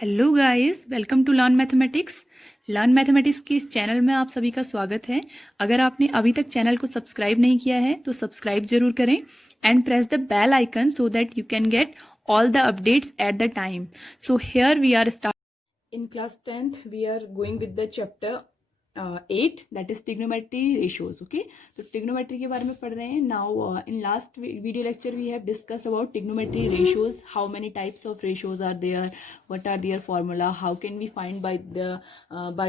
Hello guys, welcome to learn mathematics. Learn mathematics के इस channel में आप सभी का स्वागत है। अगर आपने अभी तक चैनल को सब्सक्राइब नहीं किया है तो सब्सक्राइब जरूर करें and press the bell icon so that you can get all the updates at the time. So here we are starting in class 10th. We are going with the chapter 8, that is trigonometry ratios. Okay, तो trigonometry के बारे में पढ़ रहे हैं. Now in last video lecture we have discussed about trigonometry ratios. How many types of ratios are there, what are their formula, how can we find by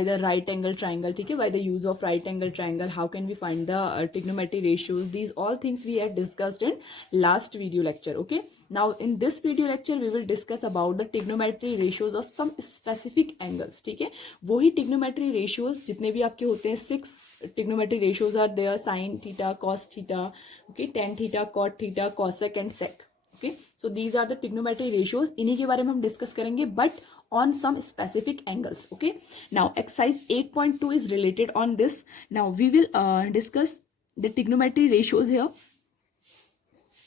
the right angle triangle, ठीक है, by the use of right angle triangle, how can we find the trigonometry ratios. These all things we have discussed in last video lecture. Okay, now in this video lecture we will discuss about the trigonometry ratios of some specific angles. ठीक है, वही trigonometry ratios जितने भी आपके होते हैं, 6 trigonometry ratios are there: sin theta, cos theta, okay, tan theta, cot theta, cosec and sec. Okay, so these are the trigonometry ratios. इन्हीं के बारे में हम डिस्कस करेंगे but on some specific angles. Okay, now exercise 8.2 is related on this. Now we will discuss the trigonometry ratios here.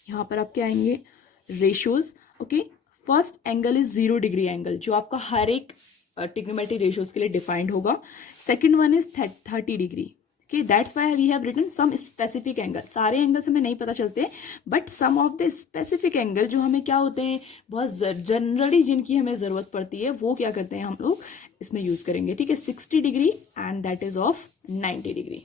यहाँ पर आप क्या आएंगे, ratios. Okay, first angle is 0 degree angle, जो आपका हर एक ट्रिग्नोमेट्री रेशियोज के लिए डिफाइंड होगा. Second one is 30 degree. Okay, that's why we have written some specific angle. सारे एंगल्स हमें नहीं पता चलते, but some of the specific angle जो हमें क्या होते हैं, बहुत जनरली जिनकी हमें जरूरत पड़ती है, वो क्या करते हैं हम लोग इसमें यूज करेंगे. ठीक है, 60 degree and that is of 90 degree.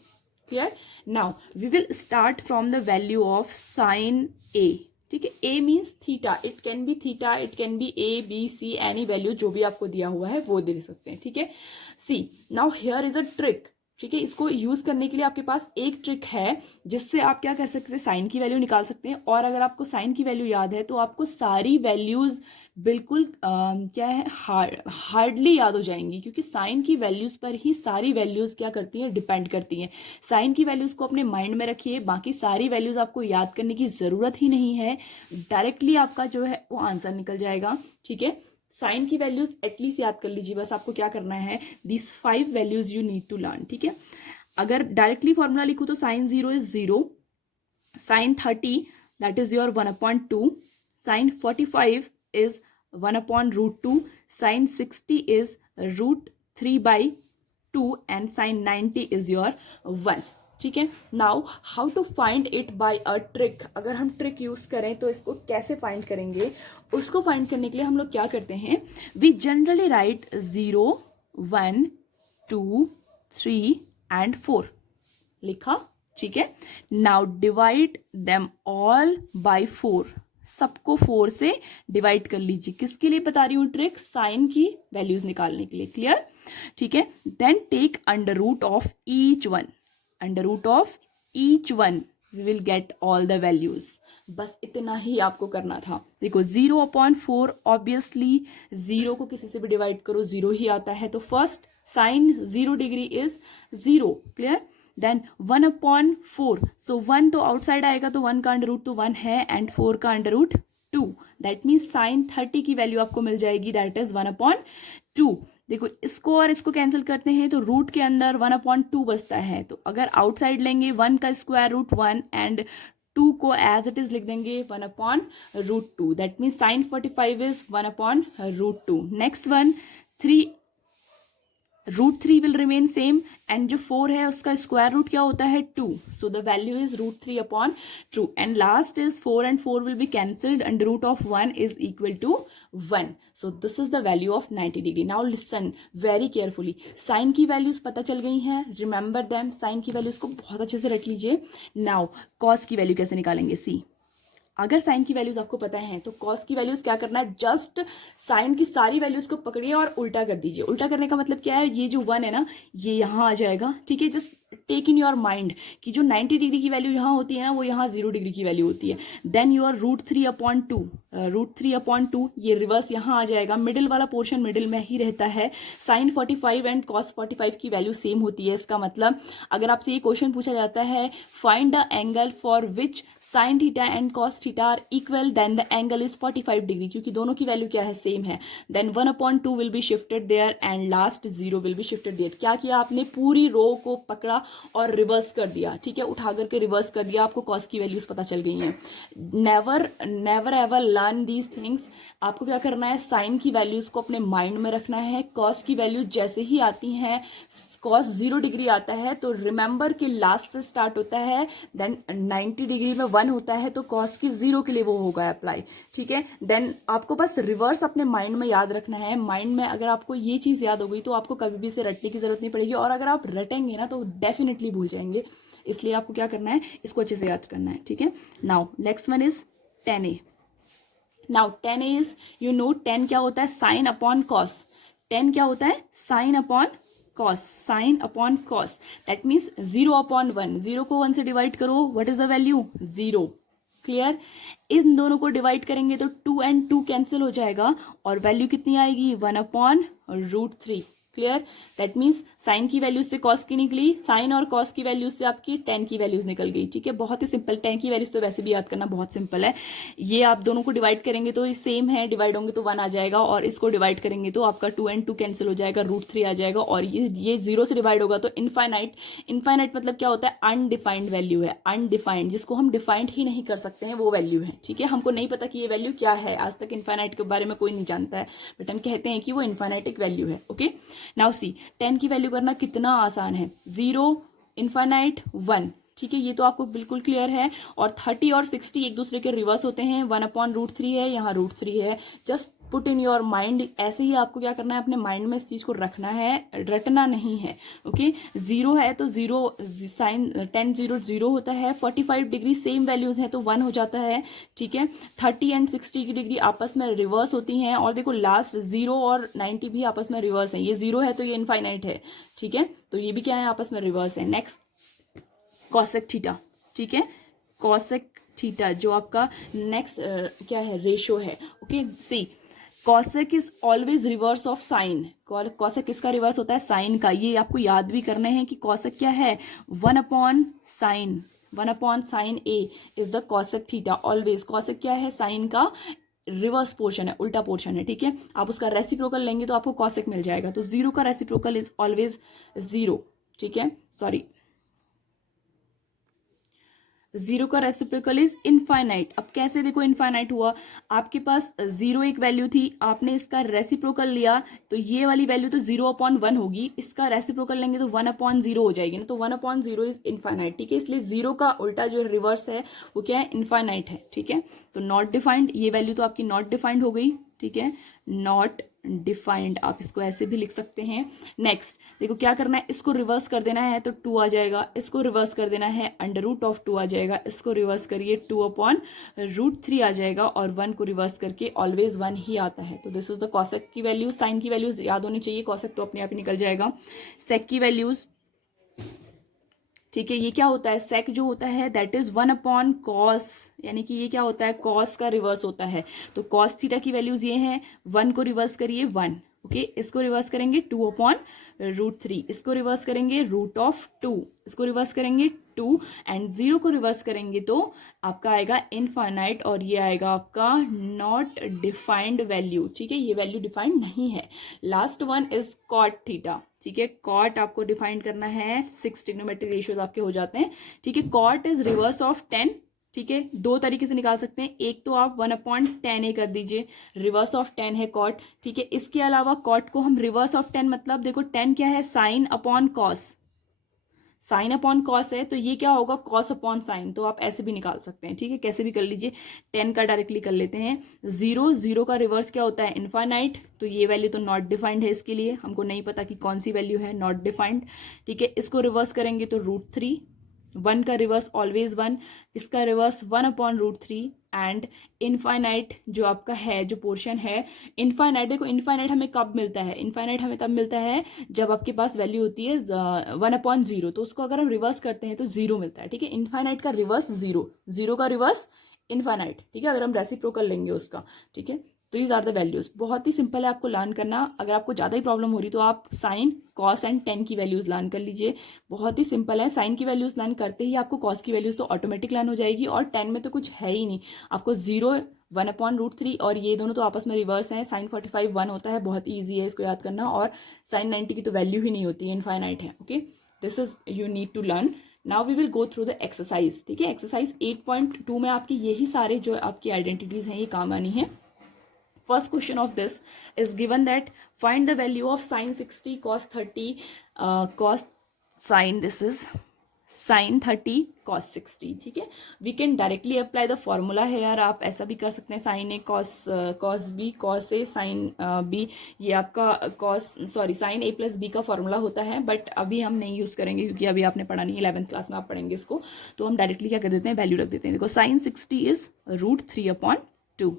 Clear? Now we will start from the value of sin A. ठीक है, A means theta. It can be theta, it can be A, B, C, any value जो भी आपको दिया हुआ है वो दे सकते हैं. ठीक है, See, now here is a trick. ठीक है, इसको यूज करने के लिए आपके पास एक ट्रिक है जिससे आप क्या कर सकते हैं, साइन की वैल्यू निकाल सकते हैं. और अगर आपको साइन की वैल्यू याद है तो आपको सारी वैल्यूज बिल्कुल क्या है, हार्डली याद हो जाएंगी, क्योंकि साइन की वैल्यूज पर ही सारी वैल्यूज क्या करती हैं, डिपेंड करती हैं. साइन की वैल्यूज को अपने माइंड में रखिए, बाकी सारी वैल्यूज आपको याद करने की जरूरत ही नहीं है, डायरेक्टली आपका जो है वो आंसर निकल जाएगा. ठीक है, साइन की वैल्यूज एटलीस्ट याद कर लीजिए. बस आपको क्या करना है, this 5 values you need to learn. ठीक है, अगर डायरेक्टली फॉर्मूला लिखो तो sine 0 is 0, sine 30 that is your 1/2, sine 45 is 1/√2, sine 60 is √3/2 and sine 90 is your 1. ठीक है, now how to find it by a trick. अगर हम ट्रिक यूज करें तो इसको कैसे फाइंड करेंगे, उसको फाइंड करने के लिए हम लोग क्या करते हैं, वी जनरली राइट 0, 1, 2, 3 एंड 4 लिखा. ठीक है, now divide them all by 4. सबको 4 से डिवाइड कर लीजिए. किसके लिए बता रही हूं ट्रिक, साइन की वैल्यूज निकालने के लिए. क्लियर? ठीक है, then take under root of each one. Under root of each one we will get all the values. बस इतना ही आपको करना था. देखो 0/4, ऑब्वियसली 0 को किसी से भी डिवाइड करो 0 ही आता है. तो first sine 0 degree is 0. Clear? Then 1/4, so 1 तो आउटसाइड आएगा, तो 1 का अंडर रूट तो 1 है एंड 4 का under root 2. That means sine 30 की वैल्यू आपको मिल जाएगी, दैट इज 1/2. देखो इसको और इसको कैंसिल करते हैं तो रूट के अंदर 1/2 बचता है. तो अगर आउटसाइड लेंगे 1 का स्क्वायर रूट 1 एंड 2 को एज इट इज लिख देंगे 1/√2. That means sign 45 is 1/√2. Next one, √3 will remain same and जो 4 है उसका स्क्वायर रूट क्या होता है, 2. So the value is √3/2 and last is 4 and 4 will be cancelled and root of 1 is equal to 1. So this is the value of 90 degree. Now listen very carefully. Sine की values पता चल गई हैं, remember them. Sine की values को बहुत अच्छे से रख लीजिए. नाउ कॉस की वैल्यू कैसे निकालेंगे, सी. अगर साइन की वैल्यूज आपको पता है तो कॉस की वैल्यूज क्या करना है, जस्ट साइन की सारी वैल्यूज को पकड़िए और उल्टा कर दीजिए. उल्टा करने का मतलब क्या है, ये जो 1 है ना ये यहाँ आ जाएगा. ठीक है, just take in your mind कि जो 90 डिग्री की वैल्यू यहाँ होती है ना वो यहाँ 0 डिग्री की वैल्यू होती है. देन योर √3/2 ये रिवर्स यहाँ आ जाएगा. मिडिल वाला पोर्शन मिडिल में ही रहता है. साइन 45 एंड कॉस 45 की वैल्यू सेम होती है. इसका मतलब अगर आपसे ये क्वेश्चन पूछा जाता है, find the angle for which sine theta and cos theta are equal, then the angle is 45 degree, क्योंकि दोनों की वैल्यू क्या है, सेम है. Then 1/2 will be shifted there and last 0 will be shifted there. क्या किया आपने, पूरी रो को पकड़ा लिया और रिवर्स कर दिया, ठीक है, उठा करके रिवर्स कर दिया, आपको कॉस की वैल्यूज पता चल गई हैं। Never never ever learn these things. आपको क्या करना है, साइन की वैल्यूज को अपने माइंड में रखना है। कॉस की वैल्यूज जैसे ही आती हैं, कॉस 0 डिग्री आता है तो रिमेंबर कि लास्ट से स्टार्ट होता है, देन 90 डिग्री में 1 होता है तो कॉस की 0 के लिए वो होगा अप्लाई, ठीक है। देन आपको बस रिवर्स अपने माइंड में याद रखना है। माइंड में अगर आपको ये चीज याद हो गई तो आपको कभी भी इसे रटने की जरूरत नहीं पड़ेगी, और अगर आप रटेंगे ना तो डेफिनेटली भूल जाएंगे। इसलिए आपको क्या करना है, इसको अच्छे से याद करना है, ठीक है। Now next one is 10a। Now 10a is, you know 10 क्या होता है, साइन अपॉन कॉस। 10 क्या होता है, sine upon cos, sine upon cos. That means 0 upon 1, 0 को 1 से डिवाइड करो, what is the value, 0। Clear. इन दोनों को डिवाइड करेंगे तो 2 and 2 कैंसिल हो जाएगा और वैल्यू कितनी आएगी, 1 upon √3। Clear. That means sign की वैल्यूज से कॉस की निकली, साइन और कॉस की वैल्यूज से आपकी 10 की वैल्यूज निकल गई, ठीक है। बहुत ही सिंपल, 10 की वैल्यूज तो वैसे भी याद करना बहुत सिंपल है। ये आप दोनों को डिवाइड करेंगे तो सेम है, डिवाइड होंगे तो 1 आ जाएगा, और इसको डिवाइड करेंगे तो आपका 2 and 2 कैंसिल हो जाएगा, √3 आ जाएगा, और ये 0 से डिवाइड होगा तो इनफाइनाइट। इनफाइनाइट मतलब क्या होता है, अनडिफाइंड वैल्यू है। अनडिफाइंड जिसको हम डिफाइंड ही नहीं कर सकते हैं वो वैल्यू है, ठीक है। हमको नहीं पता कि ये वैल्यू क्या है, आज तक इनफाइनाइट के बारे में कोई नहीं जानता है, बट हम कहते हैं कि वो इनफाइनाइट एक वैल्यू है। ओके, नाउ सी 10 की वैल्यू करना कितना आसान है, 0 इनफाइनाइट 1, ठीक है, ये तो आपको बिल्कुल क्लियर है। और 30 और 60 एक दूसरे के रिवर्स होते हैं, 1 अपॉन √3 है, यहाँ √3 है। Just put in your mind, ऐसे ही आपको क्या करना है, अपने माइंड में इस चीज को रखना है, रटना नहीं है। ओके, 0 है तो 0 साइन 10 0 0 होता है, 45 डिग्री सेम वैल्यूज है तो 1 हो जाता है, ठीक है। 30 and 60 की डिग्री आपस में रिवर्स होती हैं, और देखो लास्ट 0 और 90 भी आपस में रिवर्स है, ये 0 है तो ये इनफाइनाइट है, ठीक है, तो ये भी क्या है, आपस में रिवर्स है। नेक्स्ट कॉसेक थीटा, ठीक है, कॉसेक थीटा जो आपका नेक्स्ट क्या है, रेशो है। Okay, see cosec is always reverse of sine. Cosec किसका रिवर्स होता है, साइन का। ये आपको याद भी करना है कि कॉसेक क्या है, 1 upon sine, 1 upon sine A is the cosec theta. Always cosec क्या है, साइन का रिवर्स पोर्शन है, उल्टा पोर्शन है, ठीक है। आप उसका रेसिप्रोकल लेंगे तो आपको कॉसेक मिल जाएगा, तो 0 का रेसिप्रोकल इज ऑलवेज 0, ठीक है, सॉरी 0 का रेसिप्रोकल इज इनफाइनाइट। अब कैसे देखो इनफाइनाइट हुआ, आपके पास 0 एक वैल्यू थी, आपने इसका रेसिप्रोकल लिया तो ये वाली वैल्यू तो 0 अपॉन 1 होगी, इसका रेसिप्रोकल लेंगे तो 1 अपॉन 0 हो जाएगी ना, तो 1 अपॉन 0 इज इनफाइनाइट, ठीक है। इसलिए 0 का उल्टा जो रिवर्स है वो क्या है, इनफाइनाइट है, ठीक है। तो नॉट डिफाइंड, ये वैल्यू तो आपकी नॉट डिफाइंड हो गई, ठीक है, नॉट डिफाइंड, आप इसको ऐसे भी लिख सकते हैं। नेक्स्ट देखो क्या करना है, इसको रिवर्स कर देना है तो 2 आ जाएगा, इसको रिवर्स कर देना है √2 आ जाएगा, इसको रिवर्स करिए 2 अपॉन √3 आ जाएगा, और 1 को रिवर्स करके ऑलवेज 1 ही आता है। तो दिस इज द कॉसेक की वैल्यू। साइन की वैल्यूज याद होनी चाहिए, कॉसेक तो अपने आप ही निकल जाएगा। सेक की वैल्यूज, ठीक है, ये क्या होता है, सेक जो होता है दैट इज 1 अपॉन कॉस, यानी कि ये क्या होता है, कॉस का रिवर्स होता है। तो कॉस थीटा की वैल्यूज ये हैं, 1 को रिवर्स करिए 1, ओके, इसको रिवर्स करेंगे 2 अपॉन √3, इसको रिवर्स करेंगे √2, इसको रिवर्स करेंगे 2, एंड 0 को रिवर्स करेंगे तो आपका आएगा इनफाइनाइट, और ये आएगा आपका नॉट डिफाइंड वैल्यू, ठीक है, ये वैल्यू डिफाइंड नहीं है। Last one is cot theta, ठीक है, कॉट आपको डिफाइन करना है, 6 ट्रिग्नोमेट्रिक रेशियोज आपके हो जाते हैं, ठीक है। कॉट इज रिवर्स ऑफ 10, ठीक है, 2 तरीके से निकाल सकते हैं, एक तो आप 1 अपॉन 10a कर दीजिए, रिवर्स ऑफ 10 है कॉट, ठीक है। इसके अलावा कॉट को हम रिवर्स ऑफ 10 मतलब देखो 10 क्या है, sine upon cos, sine upon cos है तो ये क्या होगा, कॉस अपॉन साइन, तो आप ऐसे भी निकाल सकते हैं, ठीक है, कैसे भी कर लीजिए। 10 का डायरेक्टली कर लेते हैं। 0 का रिवर्स क्या होता है, इनफाइनाइट, तो ये वैल्यू तो नॉट डिफाइंड है, इसके लिए हमको नहीं पता कि कौन सी वैल्यू है, नॉट डिफाइंड, ठीक है। इसको रिवर्स करेंगे तो √3, 1 का रिवर्स ऑलवेज 1, इसका रिवर्स 1 अपॉन √3, एंड इनफाइनाइट जो आपका है, जो पोर्शन है इनफाइनाइट, देखो इनफाइनाइट हमें कब मिलता है, इनफाइनाइट हमें तब मिलता है जब आपके पास वैल्यू होती है 1 अपॉन 0, तो उसको अगर हम रिवर्स करते हैं तो 0 मिलता है, ठीक है। इनफाइनाइट का रिवर्स 0, 0 का रिवर्स इनफाइनाइट, ठीक है, अगर हम रेसिप्रोकल लेंगे उसका, ठीक है। तो दीज आर द वैल्यूज, बहुत ही सिंपल है आपको लर्न करना। अगर आपको ज्यादा ही प्रॉब्लम हो रही तो आप साइन, कॉस एंड 10 की वैल्यूज लर्न कर लीजिए, बहुत ही सिंपल है। साइन की वैल्यूज लर्न करते ही आपको कॉस की वैल्यूज तो ऑटोमेटिक लर्न हो जाएगी, और 10 में तो कुछ है ही नहीं, आपको 0, 1 अपॉन √3, और ये दोनों तो आपस में रिवर्स हैं। साइन 45 1 होता है, बहुत ईजी है इसको याद करना, और साइन 90 की तो वैल्यू ही नहीं होती है, इनफाइनाइट है, okay. This is you need to learn. Now we will go through the exercise. ठीक है, एक्सरसाइज 8.2 में आपकी यही सारे जो आपकी आइडेंटिटीज हैं ये काम आनी है. First question of this is given that find the value of sin 60 cos 30 cos sin, this is sin 30 cos 60. ठीक है, we can directly apply the formula here. आप ऐसा भी कर सकते हैं, sin a cos b cos a sin b. ये आपका sin a plus b का फॉर्मूला होता है, बट अभी हम नहीं यूज करेंगे क्योंकि अभी आपने पढ़ा नहीं है, 11th क्लास में आप पढ़ेंगे इसको. तो हम डायरेक्टली क्या कर देते हैं, वैल्यू रख देते हैं. देखो sin 60 इज √3/2.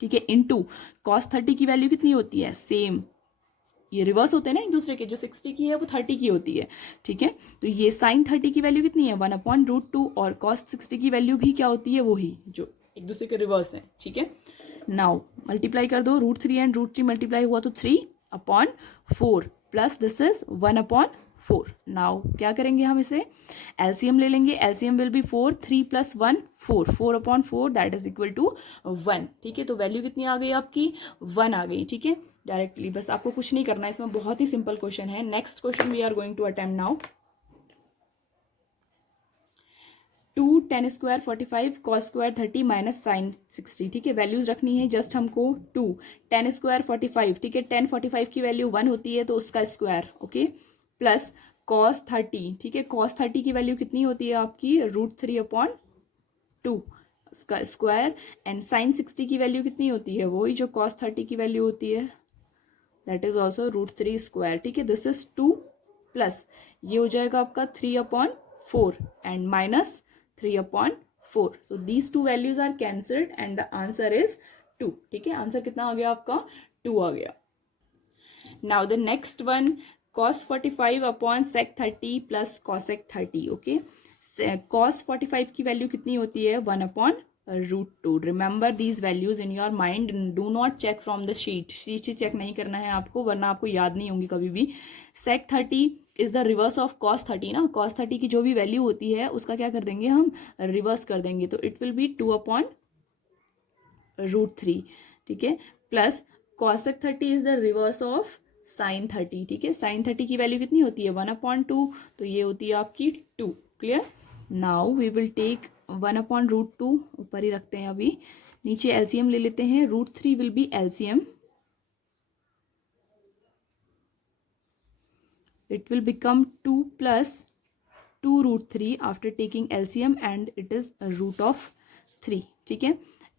ठीक है, इनटू cos 30 की वैल्यू कितनी होती है, सेम. ये रिवर्स होते हैं ना एक दूसरे के, जो 60 की है वो 30 की होती है. ठीक है, तो ये sin 30 की वैल्यू कितनी है, 1/√2. और cos 60 की वैल्यू भी क्या होती है, वही जो एक दूसरे के रिवर्स है. ठीक है, नाउ मल्टीप्लाई कर दो. √3 एंड √3 मल्टीप्लाई हुआ तो 3/4 प्लस दिस इज 1/4. नाउ क्या करेंगे, हम इसे एलसीएम ले लेंगे. LCM will be 4. 3 + 1 4. 4/4 that is equal to 1. ठीक है, तो वैल्यू कितनी आ गई आपकी, 1 आ गई. ठीक है, डायरेक्टली बस आपको कुछ नहीं करना है इसमें, बहुत ही सिंपल क्वेश्चन है. Next question we are going to attempt now. 2 tan square 45 cos square 30 minus sin 60. ठीक है, वैल्यूज रखनी है जस्ट हमको. 2 tan स्क्वायर 45. ठीक है, tan 45 की वैल्यू 1 होती है तो उसका स्क्वायर. Okay, plus cos 30. ठीक है, cos 30 की वैल्यू कितनी होती है आपकी, √3/2 उसका स्क्वायर. एंड sin 60 की वैल्यू कितनी होती है, वही जो cos 30 की वैल्यू होती है, दैट इज ऑल्सो √3 स्क्वायर. ठीक है, दिस इज 2 प्लस ये हो जाएगा आपका 3/4 and minus 3/4. So these two values are cancelled and the answer is 2. ठीक है, आंसर कितना आ गया आपका, 2 आ गया. Now the next one, cos 45/sec 30 plus cosec 30. Okay, cos 45 की वैल्यू कितनी होती है, 1/√2. Remember these values in your mind, do not check from the sheet से चेक नहीं करना है आपको, वरना आपको याद नहीं होंगी कभी भी. sec 30 is the reverse of cos 30 ना. cos 30 की जो भी वैल्यू होती है उसका क्या कर देंगे हम, रिवर्स कर देंगे, तो इट विल बी 2/√3. ठीक है, plus cosec 30 is the reverse of sin 30. ठीक है, sin 30 की वैल्यू कितनी होती है, 1/2, तो ये होती है आपकी 2. Clear. Now we will take 1/√2 ऊपर ही रखते हैं, अभी नीचे एलसीएम ले लेते हैं. √3 will be LCM, it will become 2 plus 2√3 after taking LCM and it is a root of 3. ठीक है,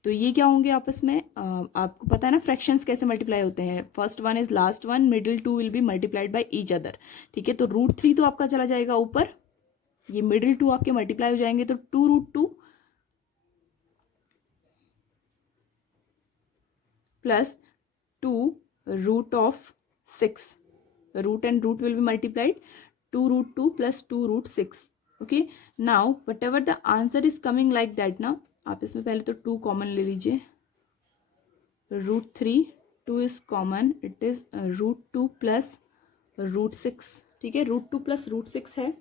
तो ये क्या होंगे आपस में, आपको पता है ना फ्रैक्शंस कैसे मल्टीप्लाई होते हैं. First one is last one, middle two will be multiplied by each other. ठीक है, तो √3 तो आपका चला जाएगा ऊपर, ये मिडिल टू आपके मल्टीप्लाई हो जाएंगे, तो 2√2 plus 2√6. root and root will be multiplied, 2√2 plus 2√6. okay, now whatever the answer is coming like that ना, आप इसमें पहले तो 2 कॉमन ले लीजिए. √3 2 is common, it is √2 plus √6. ठीक है, √2 plus √6 है.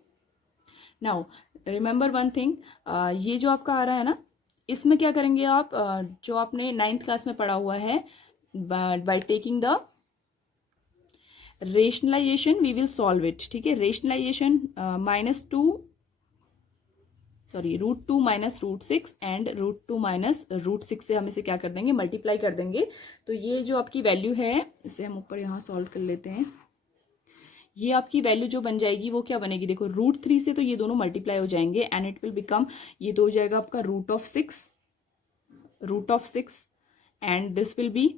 now remember one thing, ये जो आपका आ रहा है ना, इसमें क्या करेंगे आप, जो आपने 9th क्लास में पढ़ा हुआ है, by taking the rationalization we will solve it. ठीक है, रेशनलाइजेशन √2 माइनस √6 एंड √2 माइनस √6 से हम इसे क्या कर देंगे, मल्टीप्लाई कर देंगे. तो ये जो आपकी वैल्यू है, इसे हम ऊपर यहाँ सॉल्व कर लेते हैं. ये आपकी वैल्यू जो बन जाएगी वो क्या बनेगी, देखो √3 से तो ये दोनों मल्टीप्लाई हो जाएंगे एंड इट विल बिकम, ये तो हो जाएगा आपका √6 and this will B.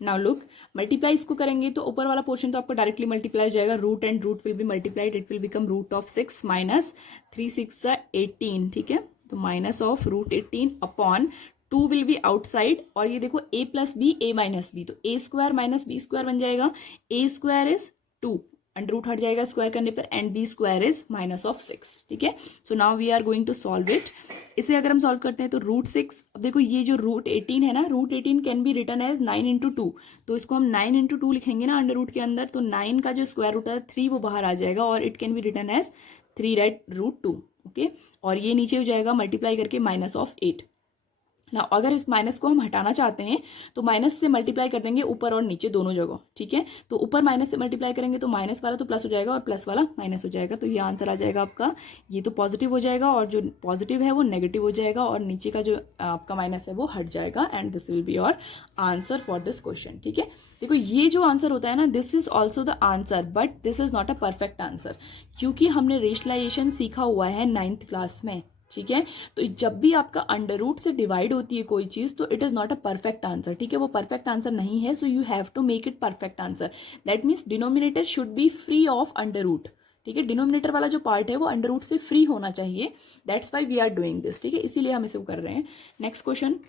Now look, multiply इसको करेंगे तो ऊपर वाला पोर्शन तो आपको डायरेक्टली मल्टीप्लाई हो जाएगा, root and root will be multiplied, it will become √6 minus 3 6 18. ठीक है, तो minus of √18 upon 2 will be outside, और ये देखो a plus B a minus B, तो a square minus B square बन जाएगा. a स्क्वायर इज 2, अंडर रूट हट जाएगा स्क्वायर करने पर, and B square is minus of 6. ठीक है, so now we are going to solve it. इसे अगर हम सॉल्व करते हैं तो √6, अब देखो ये जो √18 है ना, √18 कैन बी रिटन एज 9 × 2, तो इसको हम 9 × 2 लिखेंगे ना अंडर रूट के अंदर, तो 9 का जो स्क्वायर रूट है 3 वो बाहर आ जाएगा, और it can be written as 3 √2. Okay, और ये नीचे हो जाएगा मल्टीप्लाई करके -8. ना अगर इस माइनस को हम हटाना चाहते हैं तो माइनस से मल्टीप्लाई कर देंगे ऊपर और नीचे दोनों जगह, ठीक है। तो ऊपर माइनस से मल्टीप्लाई करेंगे तो माइनस वाला तो प्लस हो जाएगा और प्लस वाला माइनस हो जाएगा, तो ये आंसर आ जाएगा आपका, ये तो पॉजिटिव हो जाएगा और जो पॉजिटिव है वो नेगेटिव हो जाएगा और नीचे का जो आपका माइनस है वो हट जाएगा, and this will be your answer for this question, ठीक है। देखो ये जो आंसर होता है ना, this is also the answer but this is not a perfect answer, क्योंकि हमने रेशनलाइजेशन सीखा हुआ है 9th क्लास में, ठीक है। तो जब भी आपका अंडर रूट से डिवाइड होती है कोई चीज तो it is not a perfect answer, ठीक है, वो परफेक्ट आंसर नहीं है, so you have to make it perfect answer. That means denominator should be free of under root, ठीक है, डिनोमिनेटर वाला जो पार्ट है वो अंडर रूट से फ्री होना चाहिए, that's why we are doing this, ठीक है, इसीलिए हम इसे कर रहे हैं। नेक्स्ट क्वेश्चन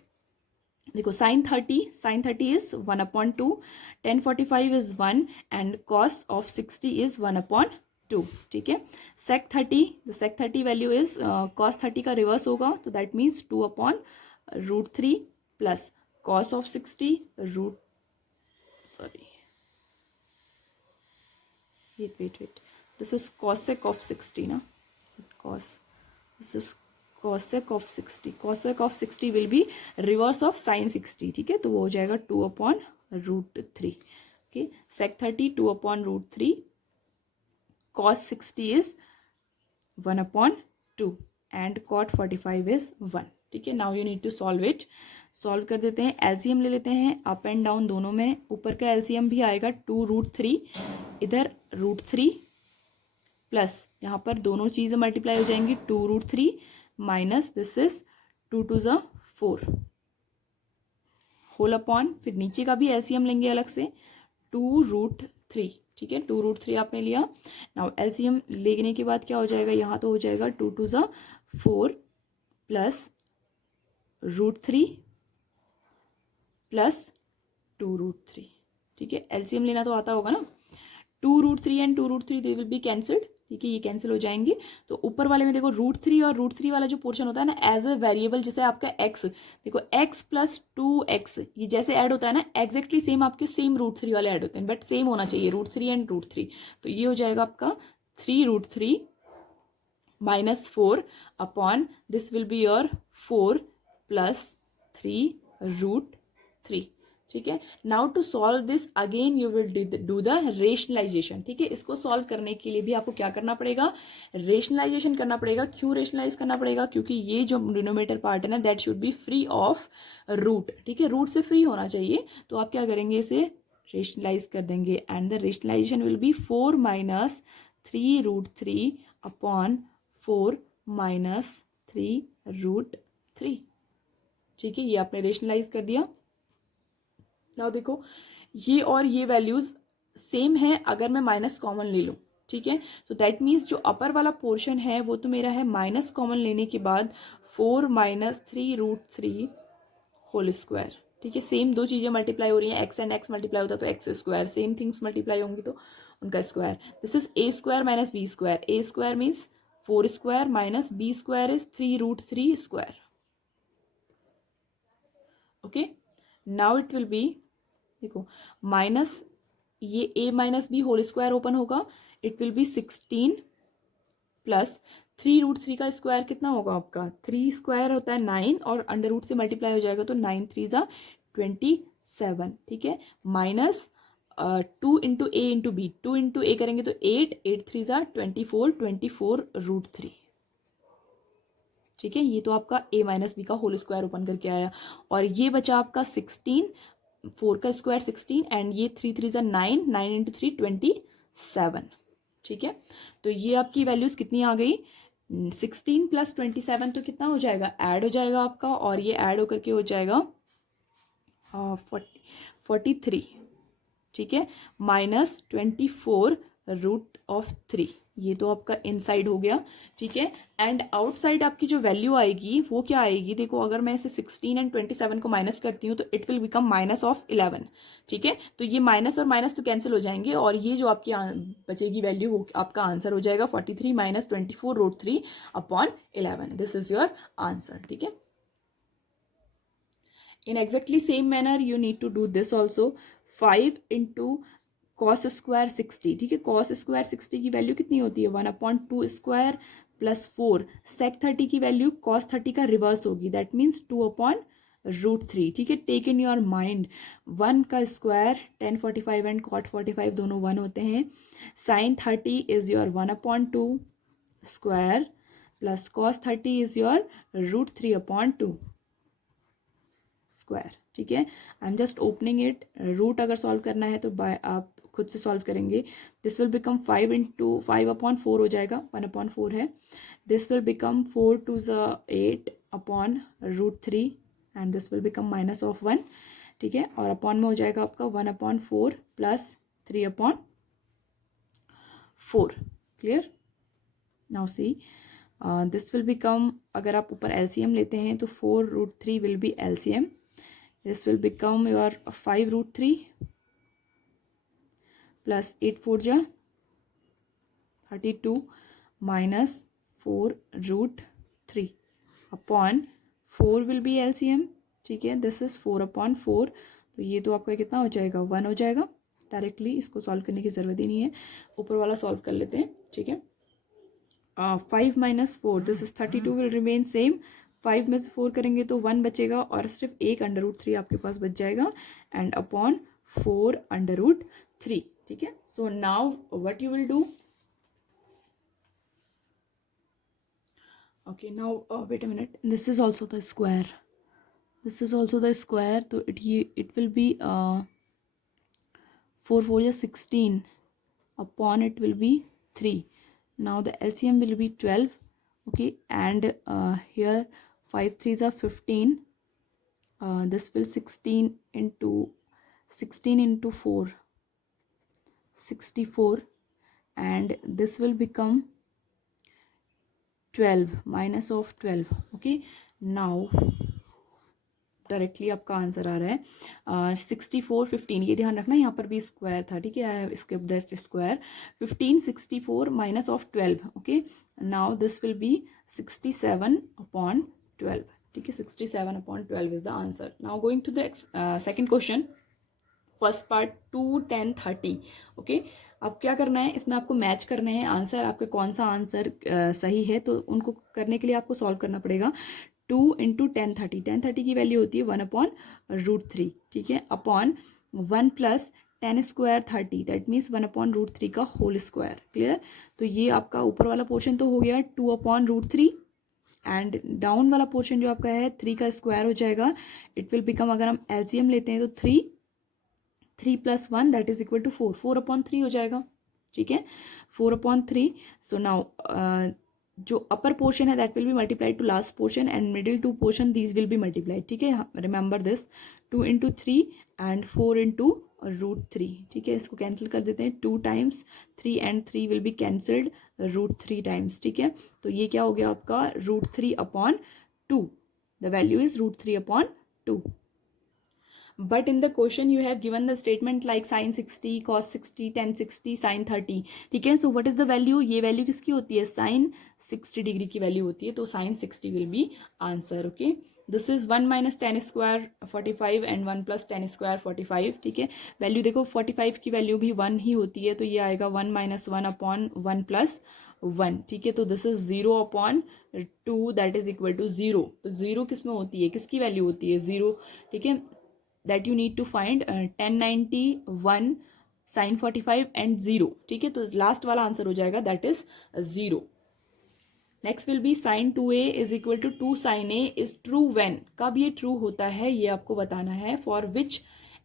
देखो, sin 30 is 1/2, tan 45 is 1 and cos of 60 is 1/2, ठीक है। sec 30 वैल्यू इज cos 30 का रिवर्स होगा, तो that means 2/√3 plus cos of 60 wait, this is cosec of 60 ना, this is cosec of 60 will be reverse of sin 60, ठीक है, तो वो हो जाएगा 2/√3, okay. sec 30 2/√3, cos 60 is 1/2 and cot 45 is 1, ठीक है। Now you need to solve कर देते हैं, एलसीएम ले लेते हैं, अप एंड डाउन दोनों में, ऊपर का एलसीएम भी आएगा 2√3, इधर √3 प्लस यहाँ पर दोनों चीजें मल्टीप्लाई हो जाएंगी, 2√3 minus this is 2 to the 4 whole upon, फिर नीचे का भी एलसीएम लेंगे अलग से, 2√3, ठीक है, 2√3 आपने लिया। नाउ एलसीएम लेने के बाद क्या हो जाएगा, यहाँ तो हो जाएगा 2 to the 4 प्लस √3 प्लस 2√3, ठीक है। एलसीएम लेना तो आता होगा ना, 2√3 and 2√3 they will be cancelled, ठीक है, ये कैंसिल हो जाएंगे। तो ऊपर वाले में देखो √3 और √3 वाला जो पोर्शन होता है ना एज अ वेरिएबल, जैसे आपका x, देखो x प्लस 2x ये जैसे ऐड होता है ना, एग्जैक्टली सेम आपके सेम √3 वाले ऐड होते हैं, बट सेम होना चाहिए √3 एंड √3, तो ये हो जाएगा आपका 3√3 minus 4 upon this will be your 4 plus 3√3, ठीक है। Now to solve this again you will do the rationalization, ठीक है। इसको सॉल्व करने के लिए भी आपको क्या करना पड़ेगा, रेशनलाइजेशन करना पड़ेगा। क्यों रेशनलाइज करना पड़ेगा, क्योंकि ये जो डिनोमिनेटर पार्ट है ना that should be free of root, ठीक है, रूट से फ्री होना चाहिए। तो आप क्या करेंगे, इसे रेशनलाइज कर देंगे and the rationalization will be 4 minus 3√3 upon 4 minus 3√3, ठीक है, ये आपने रेशनलाइज कर दिया। नाउ देखो ये और ये वैल्यूज सेम है अगर मैं माइनस कॉमन ले लूँ, ठीक है, तो दैट मीन्स जो अपर वाला पोर्शन है वो तो मेरा है माइनस कॉमन लेने के बाद 4 माइनस 3√3 होल स्क्वायर, ठीक है। सेम दो चीजें मल्टीप्लाई हो रही हैं, एक्स एंड एक्स मल्टीप्लाई होता है तो X square, same things multiply होंगी तो उनका square. This is A square minus B square, A square means 4 square minus B square is 3√3 square, okay. Now it will be, देखो minus ये a minus B whole square open होगा, it will be 16 plus 3√3 का square कितना होगा आपका, 3 square होता है 9 और अंडर रूट से मल्टीप्लाई हो जाएगा तो 9 3 जा 27, ठीक है, माइनस 2 इंटू ए इंटू बी, 2 इंटू ए करेंगे तो 8 8 3 जा 24 ठीक है। ये तो आपका a माइनस बी का होल स्क्वायर ओपन करके आया, और ये बचा आपका 16, 4 का स्क्वायर 16 एंड ये 3 3 जा 9, 9 इंटू 3 27, ठीक है। तो ये आपकी वैल्यूज कितनी आ गई, 16 प्लस 27 तो कितना हो जाएगा, ऐड हो जाएगा आपका, और ये ऐड होकर के हो जाएगा 43, ठीक है, माइनस 24√3, ये तो आपका इनसाइड हो गया, ठीक है। एंड आउटसाइड आपकी जो वैल्यू आएगी वो क्या आएगी, देखो अगर मैं इसे 16 एंड 27 को माइनस करती हूँ तो it will become minus of 11, ठीक है। तो ये माइनस और माइनस तो कैंसिल हो जाएंगे और ये जो आपकी बचेगी वैल्यू वो आपका आंसर हो जाएगा 43 minus 24√3 upon 11, this is your answer, ठीक है। In exactly same manner you need to do this also, 5 into cos square 60, ठीक है, cos स्क्वायर 60 की वैल्यू कितनी होती है 1/2 स्क्वायर प्लस 4, sec 30 की वैल्यू cos 30 का रिवर्स होगी, दैट मीन्स 2/, √3, ठीक है। टेक इन योर माइंड, 1 का स्क्वायर tan 45 एंड cot 45 दोनों 1 होते हैं। sin 30 is your 1/2 square plus cos 30 is your √3/2 square, ठीक है। I am just opening it. Root अगर सॉल्व करना है तो बाय आप खुद से सॉल्व करेंगे। दिस विल बिकम 5/4 हो जाएगा, 1/4 है। This will become 4 to the 8/√3 and this will become -1, ठीक है। और अपॉन में हो जाएगा आपका 1/4 plus 3/4, clear. Now see this will become, अगर आप ऊपर एलसीएम लेते हैं तो 4√3 will be LCM. This will become your 5√3 plus 8 4 जा 32 minus 4√3 upon 4 will be LCM, ठीक है। This is 4/4, तो ये तो आपका कितना हो जाएगा, 1 हो जाएगा। डायरेक्टली इसको सॉल्व करने की ज़रूरत ही नहीं है, ऊपर वाला सॉल्व कर लेते हैं, ठीक है। 5 - 4 this is 32 will remain same. 5 में से 4 करेंगे तो 1 बचेगा और सिर्फ एक √3 आपके पास बच जाएगा एंड अपॉन 4√3, ठीक है। So now what you will do, okay now wait a minute, this is also the square, this is also the square, तो इट विल बी 4 4 या 16 upon it will be 3. Now the LCM will be 12, okay, and here 5 3s are 15. This will 16 into 4, 64, and this will become 12 minus of 12, okay. Now directly आपका answer आ रहा है 64 15, ये ध्यान रखना यहाँ पर भी स्क्वायर था, ठीक है। I have skip that square. 15 64 minus of 12, okay. Now this will be 67/12, ठीक है। 67/12 is the answer. Now going to the second question, first part 2 10 30, okay. अब क्या करना है, इसमें आपको मैच करने हैं आंसर, आपके कौन सा आंसर सही है, तो उनको करने के लिए आपको सॉल्व करना पड़ेगा। 2 × 10 30, 10 30 की वैल्यू होती है 1/√3, ठीक है, upon 1 plus 10 square 30, that means 1/√3 का होल स्क्वायर, क्लियर। तो ये आपका ऊपर वाला पोर्शन तो हो गया 2/√3 एंड डाउन वाला पोर्शन जो आपका है 3 का स्क्वायर हो जाएगा। इट विल बिकम, अगर हम एलसीएम लेते हैं तो 3 + 1 दैट इज इक्वल टू 4, 4/3 हो जाएगा, ठीक है, 4/3। सो नाउ जो अपर पोर्शन है that will be multiplied to last portion and middle two portion these will be multiplied, ठीक है। रिमेंबर दिस, 2 × 3 एंड 4 × √3, ठीक है। इसको कैंसिल कर देते हैं, 2 times 3 and 3 will be cancelled √3 times, ठीक है। तो ये क्या हो गया आपका √3/2, the value is √3/2। But in the question you have given the statement like sin 60, cos 60, tan 60, sin 30, ठीक है। So what is the value, ये वैल्यू किसकी होती है, sin 60 डिग्री की वैल्यू होती है, तो sin 60 will be answer, okay. This is 1 - tan square 45 and 1 + tan square 45, ठीक है। वैल्यू देखो 45 की वैल्यू भी 1 ही होती है, तो ये आएगा 1 - 1/1 + 1, ठीक है। तो this is 0/2 that is equal to 0, तो 0 किस में होती है, किसकी वैल्यू होती है, 0, ठीक है। That you need to find 1091 sin 45 and 0, ठीक है। तो लास्ट वाला आंसर हो जाएगा that is 0। Next will be sin 2a is equal to 2 sin a is true when, कब ये ट्रू होता है ये आपको बताना है, for which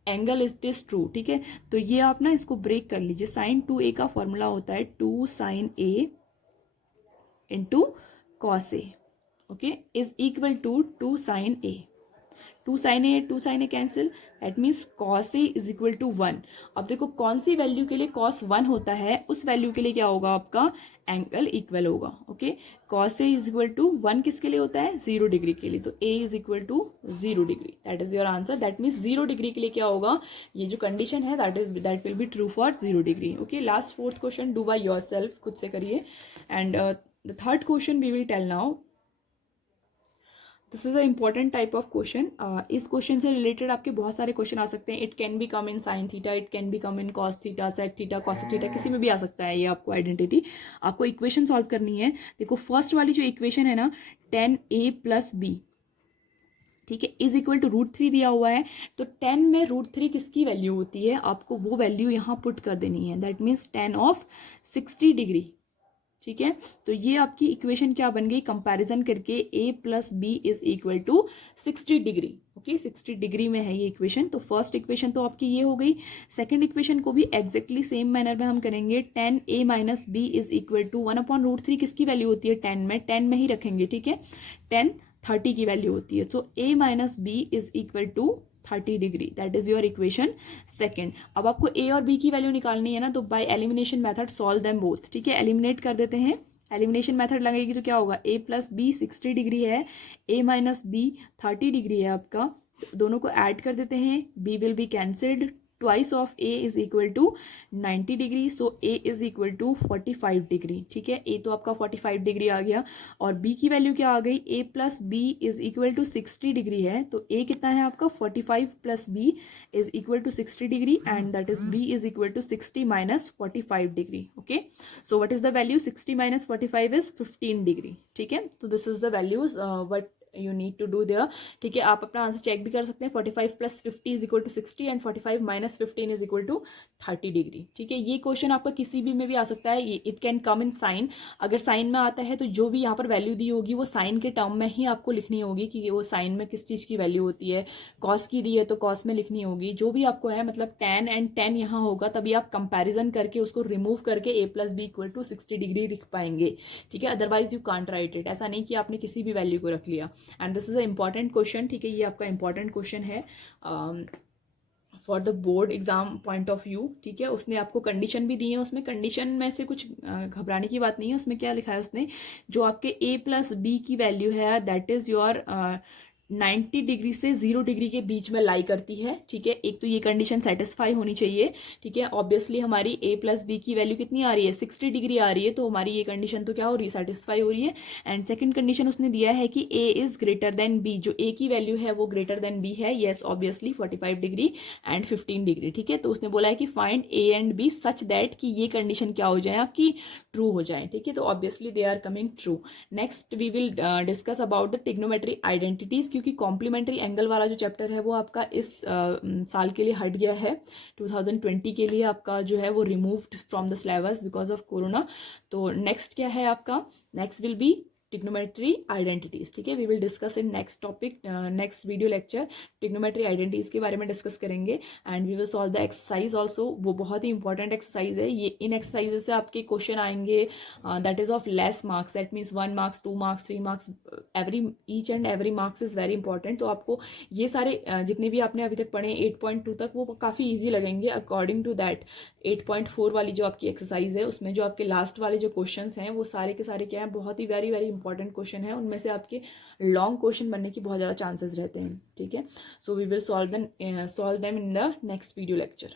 angle it is true, ठीक है। तो ये आप ना इसको ब्रेक कर लीजिए। sin 2a का फॉर्मूला होता है 2 sin a into cos a, okay, is equal to 2 sin a। 2 sin a cancel, that means cos a is equal to 1। अब देखो कौन सी वैल्यू के लिए cos 1 होता है, उस वैल्यू के लिए क्या होगा आपका एंगल इक्वल होगा, okay. cos a is equal to 1 किसके लिए होता है, 0 डिग्री के लिए, तो a is equal to 0 degree, that is your answer. That means 0 degree के लिए क्या होगा, ये जो कंडीशन है that will be true for 0 degree, okay. Last fourth question do by yourself, खुद से करिए। And the third question we will tell now, this is a important type of question. इस क्वेश्चन से रिलेटेड आपके बहुत सारे question आ सकते हैं। It can be come in sine theta, it can be come in cos theta, sec theta, cosec theta, किसी में भी आ सकता है। ये आपको आइडेंटिटी, आपको इक्वेशन सॉल्व करनी है। देखो फर्स्ट वाली जो इक्वेशन है ना 10a + b, ठीक है, इज इक्वल टू √3 दिया हुआ है, तो 10 में √3 किसकी वैल्यू होती है, आपको वो वैल्यू यहाँ पुट कर देनी है, दैट मीन्स 10 ऑफ 60 डिग्री। ठीक है, तो ये आपकी इक्वेशन क्या बन गई, कंपैरिजन करके a plus b is equal to 60 degree. Okay, 60 degree में है ये इक्वेशन। तो फर्स्ट इक्वेशन तो आपकी ये हो गई। सेकंड इक्वेशन को भी एग्जैक्टली सेम मैनर में हम करेंगे। 10a minus b is equal to 1/√3 किसकी वैल्यू होती है, 10 में ही रखेंगे। ठीक है, 10 30 की वैल्यू होती है, तो a minus b is equal to 30 degree, that is your equation second. अब आपको ए और बी की वैल्यू निकालनी है ना, तो by elimination method solve them both. ठीक है, एलिमिनेट कर देते हैं, एलिमिनेशन मेथड लगेगी तो क्या होगा, a प्लस बी 60 डिग्री है, a माइनस बी 30 डिग्री है आपका, तो दोनों को ऐड कर देते हैं, b will be cancelled, twice of a is equal to 90 degree, so a is equal to 45 degree. ठीक है, a तो आपका 45 डिग्री आ गया, और b की वैल्यू क्या आ गई, a plus b is equal to 60 degree है, तो a कितना है आपका 45 plus b is equal to 60 degree, and that is b is equal to 60 minus 45 degree. Okay, so what is the value, 60 minus 45 is 15 degree. ठीक है, तो this is the values what you need to do there. ठीक है, आप अपना answer check भी कर सकते हैं, 45 plus 50 is equal to 60 and 45 minus 15 is equal to 30 degree. ठीक है, ये क्वेश्चन आपका किसी भी में भी आ सकता है, it can come in sine. अगर साइन में आता है तो जो भी यहाँ पर वैल्यू दी होगी वो साइन के टर्म में ही आपको लिखनी होगी कि वो साइन में किस चीज की वैल्यू होती है। कॉस की दी है तो कॉस में लिखनी होगी, जो भी आपको है, मतलब tan एंड tan यहाँ होगा, तभी आप कंपेरिजन करके उसको रिमूव करके a plus b equal to 60 degree लिख पाएंगे। ठीक है, otherwise you can't write it, ऐसा नहीं कि आपने किसी भी वैल्यू को रख लिया। And this is a important question. ठीक है, ये आपका इंपॉर्टेंट क्वेश्चन है for the board exam point of view. ठीक है, उसने आपको कंडीशन भी दी है, उसमें कंडीशन में से कुछ घबराने की बात नहीं है। उसमें क्या लिखा है उसने, जो आपके a प्लस बी की वैल्यू है दैट इज योर 90 डिग्री से 0 डिग्री के बीच में लाई करती है। ठीक है, एक तो ये कंडीशन सेटिस्फाई होनी चाहिए। ठीक है, ऑब्वियसली हमारी a प्लस बी की वैल्यू कितनी आ रही है, 60 डिग्री आ रही है, तो हमारी ये कंडीशन तो क्या हो रही है, सेटिस्फाई हो रही है। एंड सेकंड कंडीशन उसने दिया है कि a is greater than b, जो a की वैल्यू है वो ग्रेटर देन b है। Yes, obviously 45 degree and 15 degree. ठीक है, तो उसने बोला है कि find a and b such that कि ये कंडीशन क्या हो जाए, आपकी ट्रू हो जाए। ठीक है, तो obviously they are coming true. Next we will discuss about the trigonometry identities, क्योंकि कॉम्प्लीमेंट्री एंगल वाला जो चैप्टर है वो आपका इस साल के लिए हट गया है। 2020 के लिए आपका जो है वो removed from the syllabus because of corona. तो नेक्स्ट क्या है आपका, next will be trigonometry identities. ठीक है, we will discuss in next topic, next video lecture trigonometry identities के बारे में डिस्कस करेंगे। And we will solve the exercise also, वो बहुत ही इंपॉर्टेंट एक्सरसाइज है ये। इन एक्सरसाइज से आपके क्वेश्चन आएंगे that is of less marks, that means 1 marks 2 marks 3 marks, every each and every marks is very important. तो आपको ये सारे जितने भी आपने अभी तक पढ़े 8.2 तक, वो काफी ईजी लगेंगे। अकॉर्डिंग टू दैट 8.4 वाली जो आपकी एक्सरसाइज है उसमें जो आपके लास्ट वाले जो क्वेश्चन हैं वो सारे के सारे क्या है, बहुत ही वेरी वेरी इंपॉर्टेंट क्वेश्चन है। उनमें से आपके लॉन्ग क्वेश्चन बनने की बहुत ज़्यादा चांसेस रहते हैं। ठीक है, so we will solve them in the next video lecture.